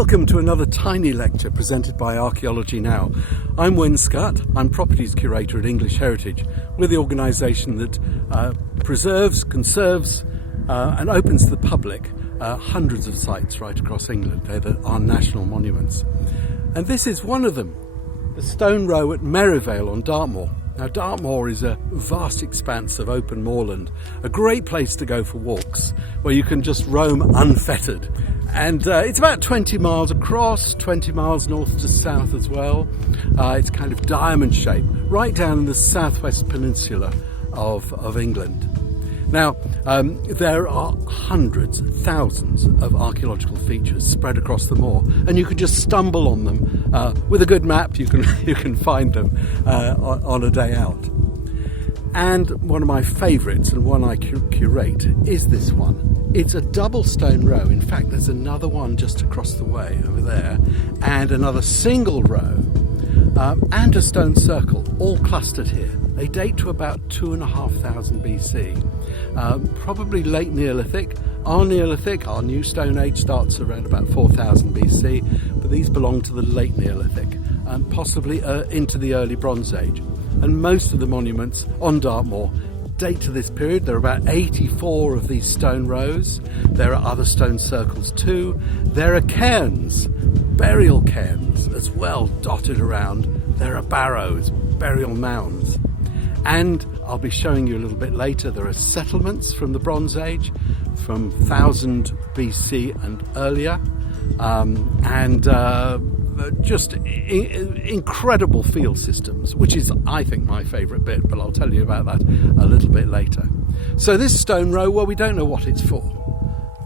Welcome to another tiny lecture presented by Archaeology Now. I'm Scutt. I'm Properties Curator at English Heritage. We're the organisation that preserves, conserves and opens to the public hundreds of sites right across England. They're our national monuments. And this is one of them, the Stone Row at Merivale on Dartmoor. Now, Dartmoor is a vast expanse of open moorland, a great place to go for walks where you can just roam unfettered. And it's about 20 miles across, 20 miles north to south as well. It's kind of diamond shaped, right down in the southwest peninsula of England. Now, there are hundreds, thousands of archaeological features spread across the moor, and you can just stumble on them. With a good map, you can find them on a day out. And one of my favourites, and one I curate, is this one. It's a double stone row. In fact, there's another one just across the way over there, and another single row, and a stone circle, all clustered here. They date to about 2,500 BC, probably late Neolithic. Our Neolithic, our New Stone Age, starts around about 4,000 BC, but these belong to the late Neolithic, and possibly into the early Bronze Age. And most of the monuments on Dartmoor date to this period. There are about 84 of these stone rows. There are other stone circles too. There are cairns, burial cairns as well, dotted around. There are barrows, burial mounds. And I'll be showing you a little bit later, there are settlements from the Bronze Age, from 1000 BC and earlier, just incredible field systems, which is, I think, my favourite bit, but I'll tell you about that a little bit later. So this stone row, well, we don't know what it's for.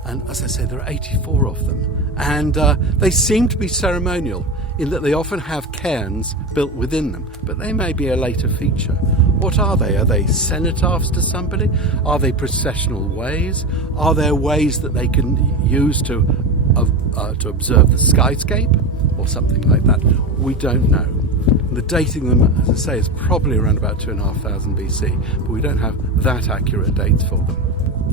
And as I say, there are 84 of them. And they seem to be ceremonial in that they often have cairns built within them, but they may be a later feature. What are they? Are they cenotaphs to somebody? Are they processional ways? Are there ways that they can use to observe the skyscape or something like that? We don't know. The dating them, as I say, is probably around about 2,500 BC, but we don't have that accurate dates for them.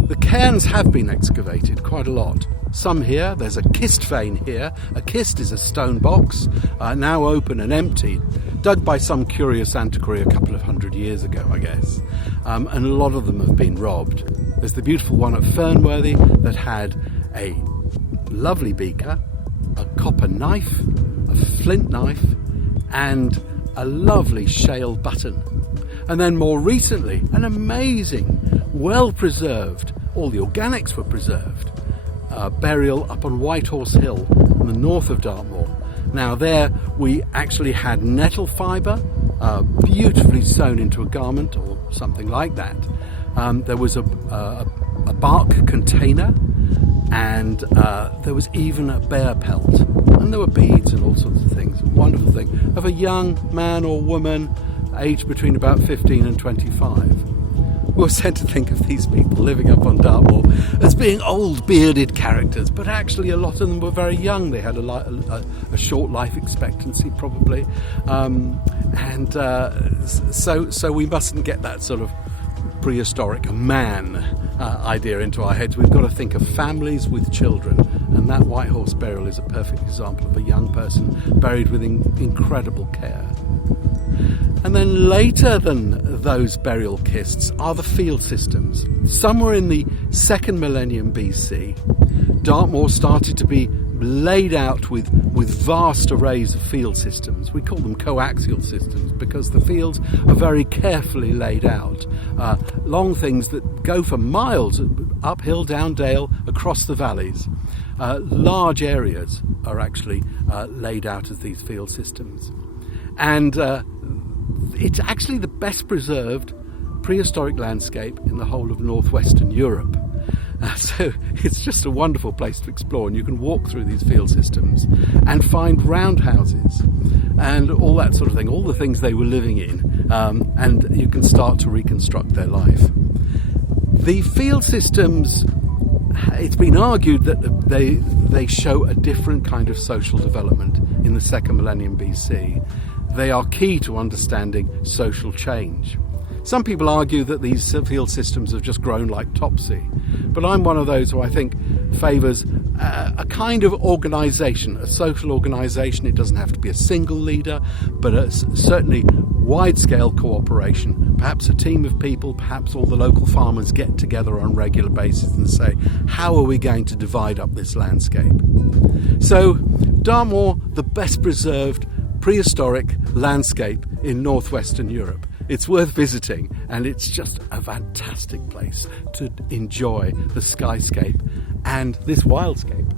The cairns have been excavated quite a lot. Some here, there's a kist vein here. A kist is a stone box, now open and empty, dug by some curious antiquary a couple of hundred years ago, I guess. And a lot of them have been robbed. There's the beautiful one at Fernworthy that had a lovely beaker, a copper knife, a flint knife, and a lovely shale button. And then more recently, an amazing, well-preserved, all the organics were preserved, burial up on Whitehorse Hill in the north of Dartmoor. Now there we actually had nettle fibre, beautifully sewn into a garment or something like that. There was a bark container, and there was even a bear pelt, and there were beads and all sorts of things. Wonderful thing of a young man or woman aged between about 15 and 25. We were sent to think of these people living up on Dartmoor as being old bearded characters, but actually a lot of them were very young. They had a short life expectancy probably, so we mustn't get that sort of prehistoric man idea into our heads. We've got to think of families with children, and that Whitehorse burial is a perfect example of a young person buried with incredible care. And then later than those burial kists are the field systems. Somewhere in the 2nd millennium BC, Dartmoor started to be laid out with vast arrays of field systems. We call them coaxial systems because the fields are very carefully laid out. Long things that go for miles, uphill, down dale, across the valleys. Large areas are actually laid out as these field systems. And it's actually the best preserved prehistoric landscape in the whole of northwestern Europe. So it's just a wonderful place to explore, and you can walk through these field systems and find roundhouses and all that sort of thing, all the things they were living in, and you can start to reconstruct their life. The field systems, it's been argued that they show a different kind of social development in the 2nd millennium BC. They are key to understanding social change. Some people argue that these field systems have just grown like Topsy, but I'm one of those who I think favours a kind of organisation, a social organisation. It doesn't have to be a single leader, but certainly wide-scale cooperation. Perhaps a team of people, perhaps all the local farmers get together on a regular basis and say, how are we going to divide up this landscape? So Dartmoor, the best preserved prehistoric landscape in northwestern Europe. It's worth visiting, and it's just a fantastic place to enjoy the skyscape and this wildscape.